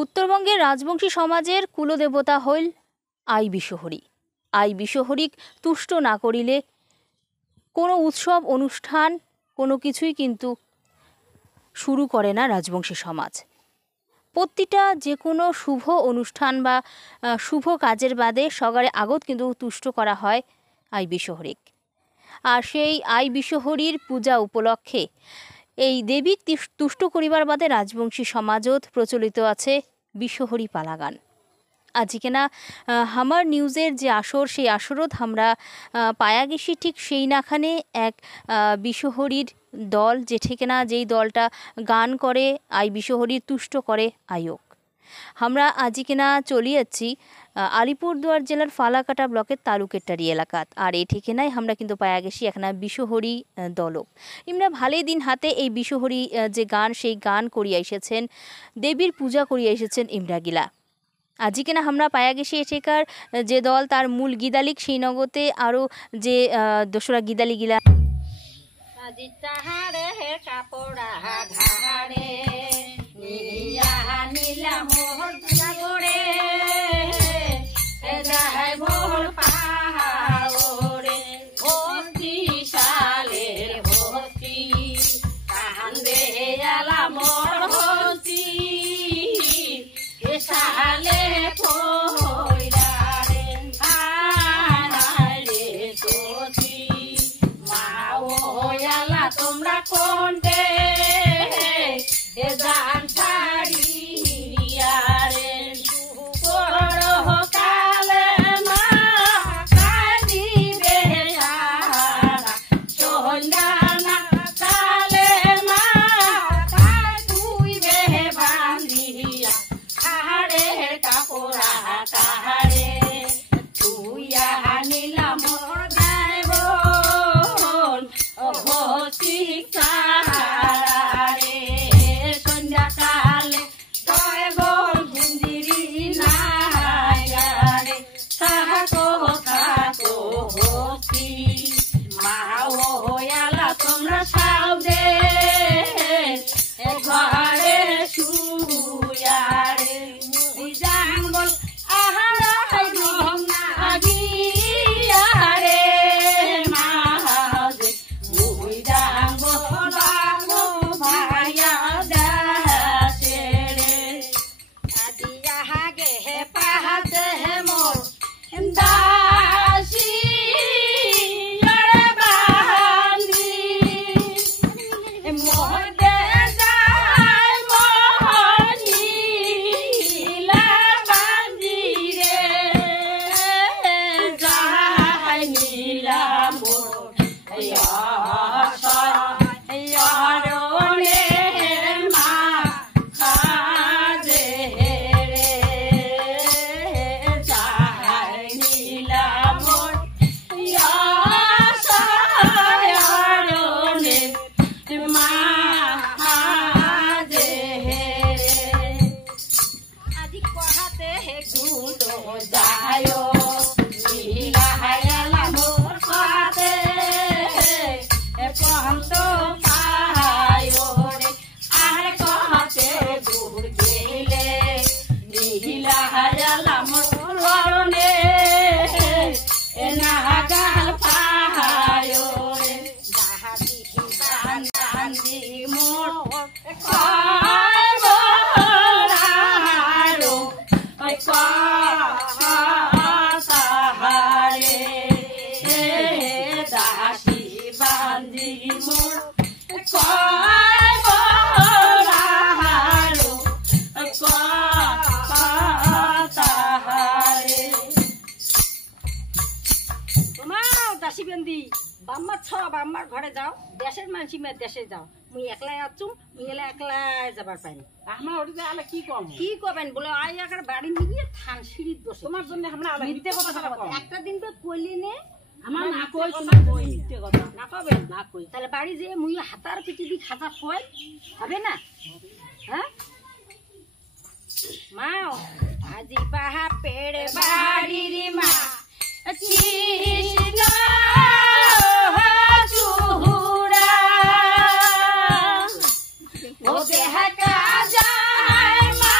উত্তরবঙ্গের রাজবংশী সমাজের কুলদেবতা হইল আই বিশহরী। আই বিশহরীক তুষ্ট না করিলে কোনো উৎসব অনুষ্ঠান কোনো কিছুই কিন্তু শুরু করে না রাজবংশী সমাজ। প্রতিটা যে কোনো শুভ অনুষ্ঠান বা শুভ কাজের বাদে সগারে আগত কিন্তু তুষ্ট করা হয় আই বিশহরীক। আর সেই আই বিশহরীর পূজা উপলক্ষে এই দেবীর তুষ্ট করিবার বাদে রাজবংশী সমাজত প্রচলিত আছে বিশহরী পালা গান। আজকে না হামার নিউজের যে আসর সেই আসরত আমরা পায়া গেছি ঠিক সেই নাখানে এক বিশহরীর দল যেঠিকে যেই দলটা গান করে আই বিশহরীর তুষ্ট করে আয়োগ। আমরা আজকে চলে যাচ্ছি আলিপুরদুয়ার জেলার ফালাকাটা ব্লকের তালুকেরটারি এলাকাত। আর এই ঠিকানায় আমরা কিন্তু পায়া গেছি একনা বিশহরী দলক। ইমরা ভালোই দিন হাতে এই বিশহরী যে গান সেই গান করিয়া এসেছেন, দেবীর পূজা করিয়া এসেছেন ইমরাগিলা। আজকে আমরা পায়া গেছি এঠিকার যে দল তার মূল গিদালিক সেই নগতে আরও যে দোসরা গিদালি গিলা ঘরে যাও, দেশের মানুষ দেশে যাও, মুই একলাই আছুম, মুই এলে একলাই যাবার পাইনি। আমরা ওটা আলে কি কম কি করবেন বলে আই একার বাড়ি নিয়ে থান সিঁড়ির দোষ তোমার জন্য আমরা আলে মিথ্যে কথা একটা দিন তো কইলি নে আমার না কই তোমার কই মিথ্যে কথা না কবেন না কই তাহলে বাড়ি যে মুই হাতার পিটি দি খাতা কই হবে না? হ্যাঁ মা আজি পাহা পেড়ে বাড়ির মা কৃষ্ণ ও দেহা যায় মা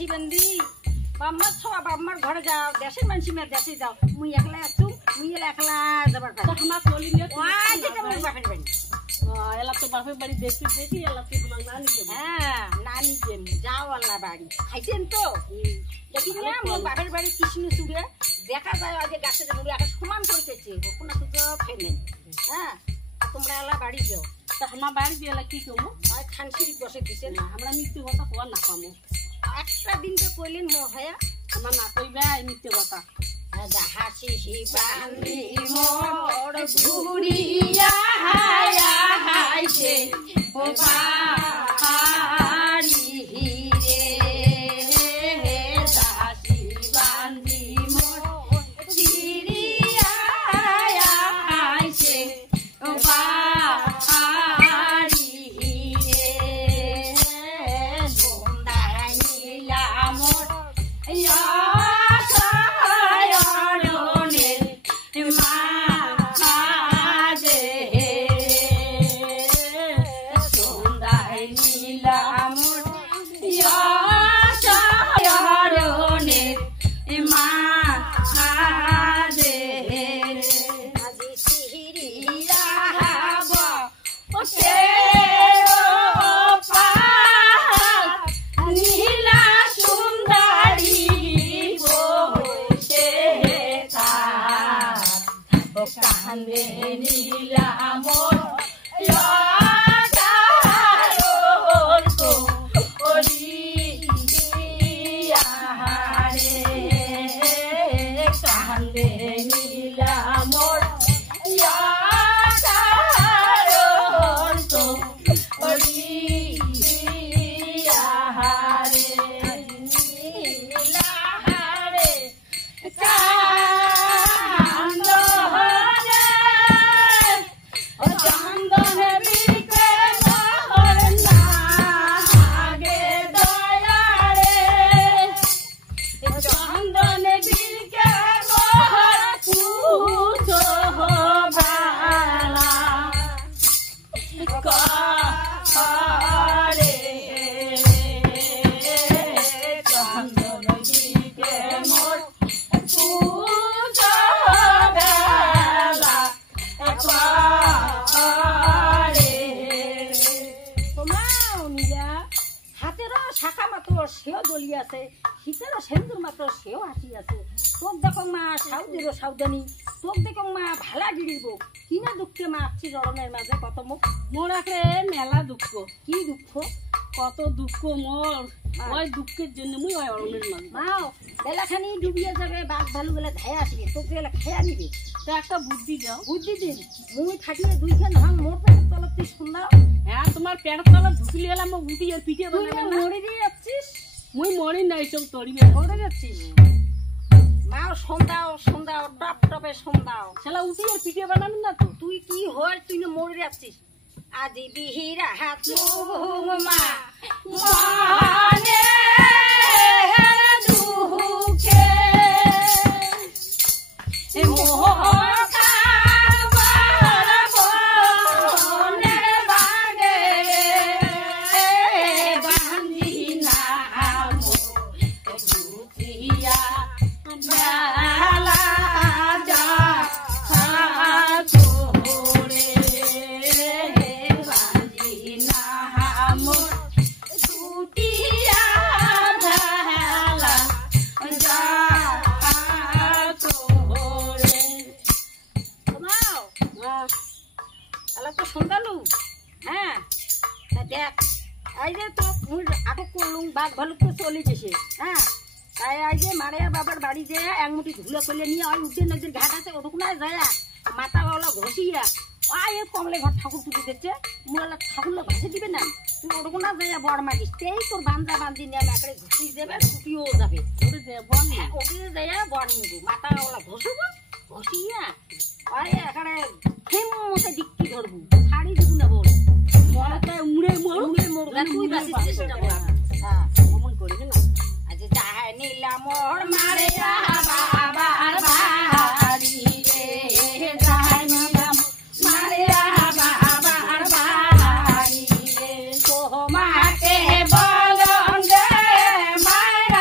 রাশি বান্ধি বাম্মার ছোয়া বাম্মার ঘরে যাও দেশের মানুষই মেয়ে দেশে যাও মুই একলা আসু মুই একলা যাবার পারি আমার চলি নিয়ে ওই যেটা মোর বাপের বাড়ি এলা তো বাপের বাড়ি দেখি দেখি এলা তো তোমার নানি দেবো হ্যাঁ নানি কেন যাও আল্লাহ বাড়ি খাইছেন তো দেখি না মোর বাপের বাড়ি কৃষ্ণ চুড়ে দেখা যায় আজ গাছের মুড়ি আগে সমান করতেছে কোনো কিছু ফেলেন হ্যাঁ তোমরা এলা বাড়ি যাও তা আমার বাড়ি দিয়ে এলা কি করবো আর খানসিরি বসে দিছে না আমরা মিথ্যে কথা হওয়া না পাবো একটা দিন তো কইলেন মো হয়া আমার না কইবে মিথ্যে কথা হাসি বান্ধি মোর ঘুরিয়া হায়া হাইছে ও বাড়ি রে হাসি বান্ধি মোর ঘুরিয়া হায়া হাইছে ও বাড়ি রে বন্দাই নীলা মোর শাখা মাত্র সেও দলি আছে শীতের সেন্দুর মাত্র সেও হাসি আছে তোক দেখো মা সাউদির সাউদানি তোক দেখো মা ভালা গিরিব কিনা দুঃখে মা আসছি জড়নের মাঝে কত মুখ মোর আছে মেলা দুঃখ কি দুঃখ কত দুঃখ মোর ওই দুঃখের জন্য মুই ওই অরণের মাঝে মাও বেলাখানি ডুবিয়ে যাবে বাঘ ভালু গেলে ধায় আসবে তোকে গেলে খেয়া নিবি তো একটা বুদ্ধি দাও বুদ্ধি দিন মুই থাকিলে দুইখান ধান মোর পেটের তলত তুই শুনলাম হ্যাঁ তোমার পেটের তলা ঢুকলি গেলাম উঠি আর পিঠে বানাবে না মরে দিয়ে যাচ্ছিস মুই মরি নাই সব তরিবে মরে যাচ্ছিস মাও সন্ধ্যাও সন্ধ্যাও টপ টপে সন্ধ্যাও শালা উঠি আর পিঠে বানাবি না তো তুই কি হয় তুই না মরে যাচ্ছিস আজি বিহিরা হাত মা মানে দুঃখে সন্ধ্যালু হ্যাঁ দেখ এই যে তো মুই আটক করলুম বাঘ ভালুক তো চলে গেছে হ্যাঁ তাই এই যে মারিয়ার বাবার বাড়ি যে এক মুঠি ধুলো করলে নিয়ে ওই উদ্দিন নদীর ঘাট আছে ওটুকুনায় যায় মাথাওয়ালা ঘষিয়া ওই কমলে ঘর ঠাকুর পুজো দিচ্ছে মুলা ঠাকুরলো ভাসে দিবে না তুই ওটুকুনা যায় বড় মাগিস তেই তোর বান্ধা বান্ধি নিয়ে মেকড়ে ঘুষি দেবে ছুটিও যাবে ওটি যায় বড় নেবো মাথাওয়ালা ঘষবো ঘষিয়া ওই এখানে মতো দিকটি ধরবো শাড়ি দিব না বল উড়ে মোর তুই বাসিস হ্যাঁ অমন করবি না আজ যাহাই নীলাম মোর মারে বাবার বাড়ি রে যাহাই নীলাম মারে বাবার বাড়ি রে তোমাকে বলন রে মারা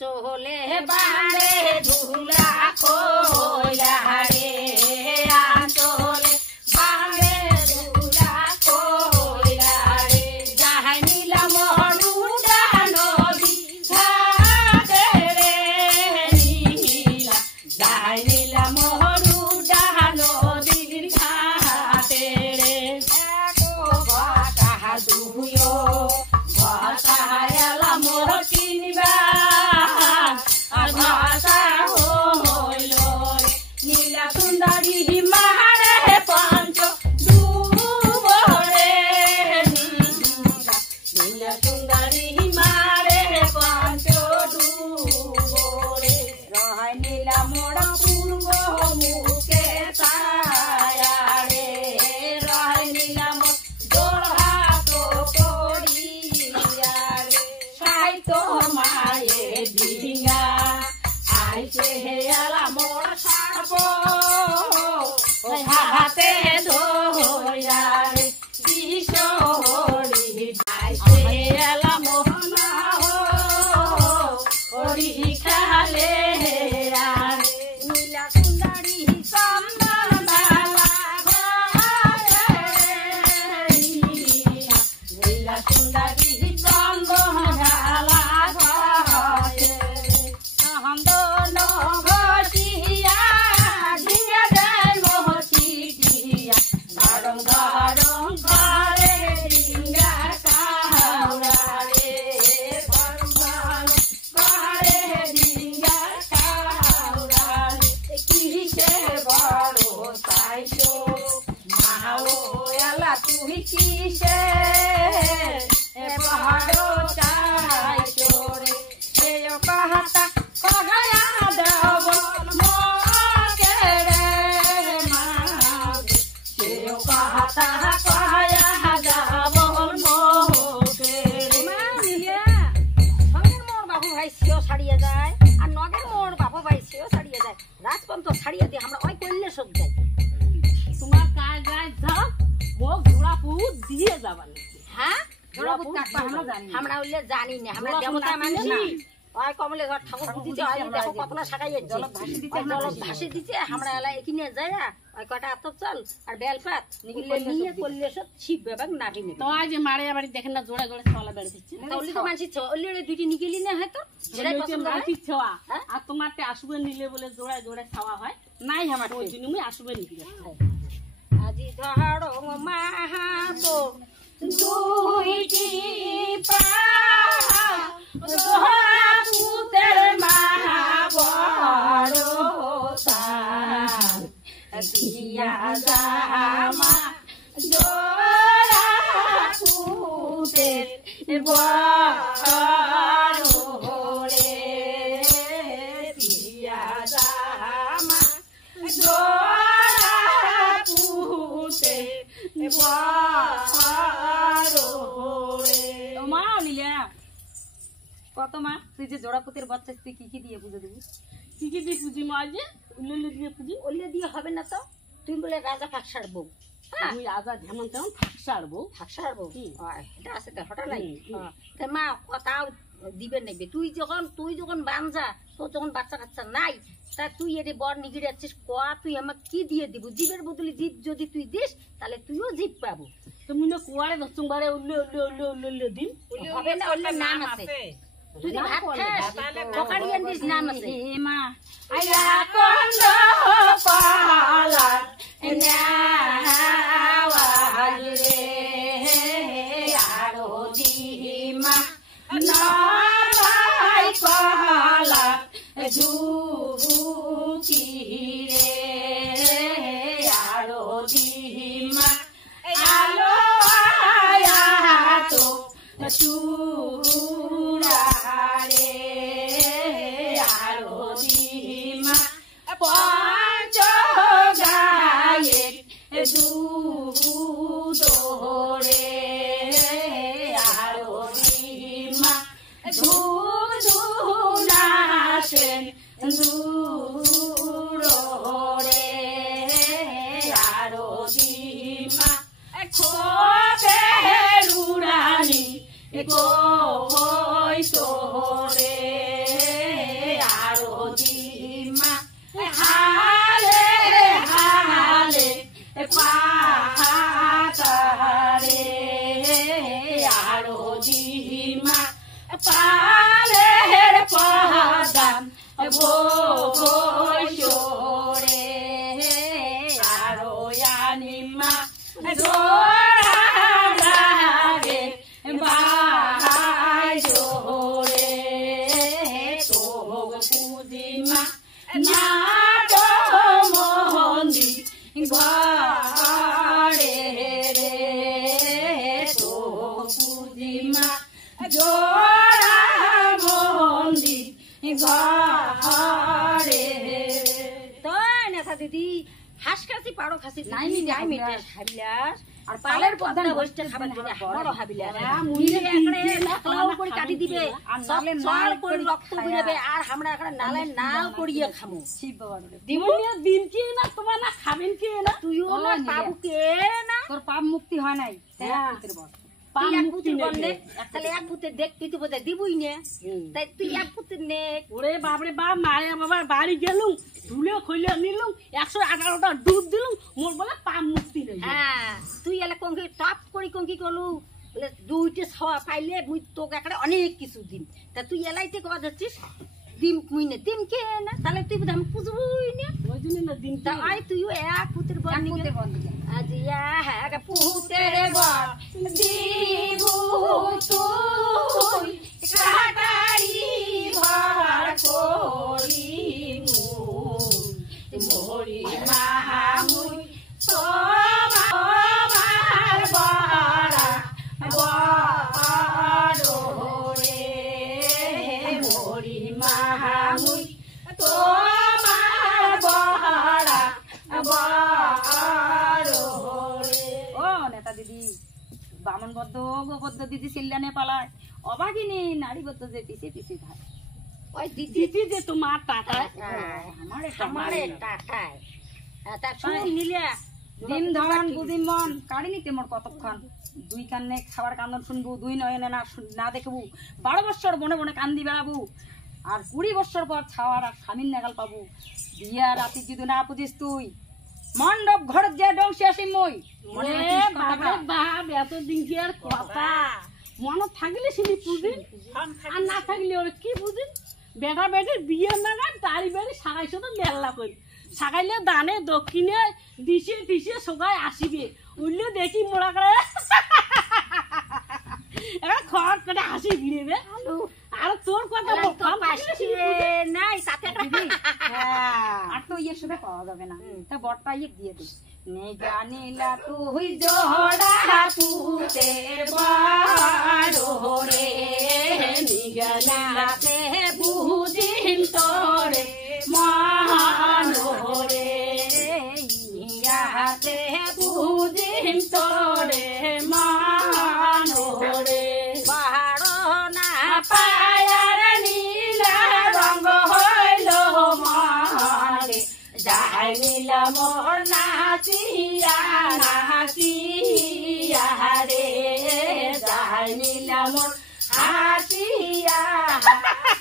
আঞ্চলে বাড়ে ধুলা খোলা রে আঞ্চলে বাড়ে ধুলা খোলা রে যাহাই নীলা মরু নদী ঘাটে রে নীলা যাহাই নীলা মরু নদীর ঘাটে রে একো ভাষা দুয়ো ভাষা এলা মোর চিনবা আর ভাষা হইল নীলা সুন্দরী মারে পঞ্চ ডুবরে নীলা সুন্দরী মারে পঞ্চ ডুবরে রয় নীলা মোর পূর্ব মুখে ছায়া রে রয় নীলা মোর জোর হাত করিয়া রে সাইতো মায়ে ডিঙ্গা আইছে হেলা মোর সাপ হাতে ধরিয়া রে বিশহরি আইছে হেলা মোহনা হরি খালে আর নীলা সুন্দরী চন্দনবালা নীলা সুন্দরী চন্দনবালা চন্দন ঘটিয়া ঝিঙে যায় মোহচিটিয়া গরম গরম ঘরে ডিঙ্গা কাউরা রে গরম গরম ঘরে ডিঙ্গা কাউরা রে কিসে বড় চাইছো মাও এলা তুই কিসে বড় চাইছো রে সে কাহাতা কহায়া দেব মোকে রে মাগে সে কাহাতা কহায়া দেব মোকে রে মানিলে সঙ্গের মোর বাবু ভাই সেও ছাড়িয়ে যায় আর নগের মোর বাবু ভাই সেও ছাড়িয়ে যায় রাজপন্থ ছাড়িয়ে দিয়ে আমরা ওই করলে সব যাই তোমার কাজ গাছ যাও মোক জোড়া পুত দিয়ে যাবা নাকি হ্যাঁ জোড়াপুত কাটবা আমরা জানি না। আমরা উল্লে জানি না আমরা জোড়াপুত দেবতা মানুষ না জানি। ওই কমলে ঘর ঠাকুর দিতে হয় দেখো কতনা সাকাইয়ে জলত ভাসি দিতে জলত ভাসি দিতে আমরা এলা এখানে যাই ওই কটা আতপ চল আর বেলপাত নিয়ে করলে সব ছিপবে বাগ নাকি নেবে তোমার যে মারে বাড়ি দেখেন না জোড়া জোড়া ছাওয়ালা বেড়ে দিচ্ছে তাহলে তো মানছি ওলে দুইটি নিগেলি না হয়তো যেটাই পছন্দ হয় মাটি ছাওয়া হ্যাঁ? আর তোমারতে আসবে নিলে বলে জোড়া জোড়া ছাওয়া হয় নাই আমার ওই জন্য মুই আসবে নিলে আজি ধরো মাহাতো দুইটি পুতের মহাবরতার দিয়া জামা জোড়া পুতের বড়রে দিয়া জামা জোড়া পুতের মা নিলে কত মা তুই যে জোড়া পুতের বাচ্চা তুই কি কি দিয়ে পুজো দিবি কি কি দিয়ে পুজি মা যে উল্লু দিয়ে পুজি ওলে দিয়ে হবে না তো তুমি বলে রাজা ফাঁকসার বউ হ্যাঁ আমি আজা যেমন তেমন থাকসারবো ফাঁকসার বউ এটা আছে তো হঠাৎ নাই হুম। তা মা তাও দিবে নেবে তুই যখন বাঞ্জা তোর যখন বাচ্চা কাচ্চা নাই তা তুই এটি বর নিগিরে যাচ্ছিস তুই আমাকে কি দিয়ে দিব জীবের বদলে জীব যদি তুই দিস তাহলে তুইও জীব পাবো তুমি না কুয়ারে দশম বারে উল্লু উল্লু উল্লু উল্লু উল্লু দিন হবে না ওর নাম আছে তুই যদি ভাত খাস তকারিয়ান দিস নাম আছে হে মা আয়া কন্দ পালা নাওয়াল রে আরো দিমা নামাই পালা জুকি রে আরো দিমা আলো আয়া তো চুরারে আরো দিমা পঞ্চ গায়ে দুদরে আরো দিমা দুদুনাসেন দুররে আরো দিমা খোপে রুড়ানি কই তোরে মা জোড়া লাগে বাহাই জোরে তো পুজি মা না তো মন্দি ঘরে রে তো পুজি মা জোড়া মন্দি ঘরে তো নেতা দিদি হাঁস খাসি পাড়ো খাসি নাই মিটে মিটে হাবিলাস আর পালের পদ্মা বসতে খাবেন বড় হাবিলাস মুইলে একড়ে লাও করে কাটি দিবে আর সব নালে সর নাল করে করে রক্ত বেরোবে আর আমরা একড়ে নালে নাল করিয়ে খামু শিব বাবা দিবনিয়া দিন কি না তোমার না খাবেন কি না তুইও না বাবু কে না তোর পাপ মুক্তি হয় নাই হ্যাঁ। পুত্রের বল তুই পাপ এক মুক্তি পুত্র নেই বললে তাহলে এক পুত্র দেখ তুই তো বোধহয় দিবই নে তাই তুই এক পুত্র নে ওরে বাপরে বাপ মায়া বাবার বাড়ি গেলুম ধুলে খইলে নিলুম 118টা দুধ দিলুম মোর বলে পাপ মুক্তি নেই হ্যাঁ তুই এলে কঙ্কি টপ করি কঙ্কি করলু বলে দুইটে ছাওয়া পাইলে মুই তোকে একটা অনেক কিছু দিন তা তুই এলাইতে কবা যাচ্ছিস দিম মুই না দিম কে না তাহলে তুই বোধ আমি পুজবই না ওই জন্য না দিন তা আই তুইও এক পুত্রের বল নিগে আজ এক পুত্রের বল দিবু তুই কাটারি ভর করি মোরি মাহামুই তোমার বড়া বড় রে মোরি মাহামুই তোমার বড়া বড় রে ও নেতা দিদি বামন বদ্ধ গোবদ্ধ দিদি সিল্লানে পালায় অবাকই নেই নারী বদ্ধ যে পিছে পিছে ধায় ওই দিদি দিদি যে তোমার টাকায় আমারে টাকায় তা শুন নিলে দিন ধরন বুদিন মন কাড়ি নিতে মোর কতক্ষণ দুই কানে খাবার কান্দন শুনবো দুই নয়নে না দেখবো 12 বছর বনে বনে কান্দি বেড়াবো আর 20 বছর পর ছাওয়ার আর স্বামীর নাগাল পাবো বিয়া রাতে যদি না বুঝিস তুই মণ্ডপ ঘরের যে ডংসে আসি মই বাবা বাপ এতদিন কি আর কথা মনে থাকলে শুনি বুঝি আর না থাকলে ওরা কি বুঝি বেটা বেটির বিয়ে নাগাদ তারি বেড়ি সাগাইছে তো মেলা করি সাগাইলে দানে দক্ষিণে দিশে দিশে সোগাই আসিবে উঠলে দেখি মোড়া করে এবার খড় করে হাসি ভিড়ে আর তোর কথা নাই সাথে আর তো ইয়ের সাথে পাওয়া যাবে না তা বটটা ইয়ে দিয়ে দিস নে জানিলা তুই জোড়া পুতের বাড়ো রে নিগলাতে বুঝিন তোরে মানোরে ইয়াতে বুঝিন তোরে মানোরে বাহারো না পায়ার নীলা রঙ হইল মারে যাই নীলা মোর নাচিয়া নাচিয়া রে যাই নীলা মোর হাসিয়া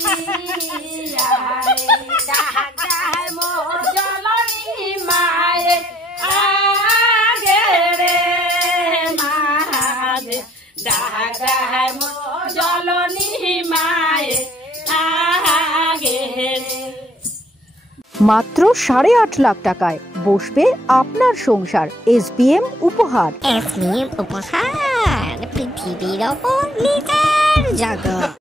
হাসিয়া রে ডাকায় মোর জলনি মায়ে আগে রে মাঝে ডাগায় মোর জলনি মায়ে আগে রে মাত্র 8.5 লাখ টাকায় বসবে আপনার সংসার। SBM উপহার। SBM উপহার পৃথিবীর ওপর নিজের জগৎ।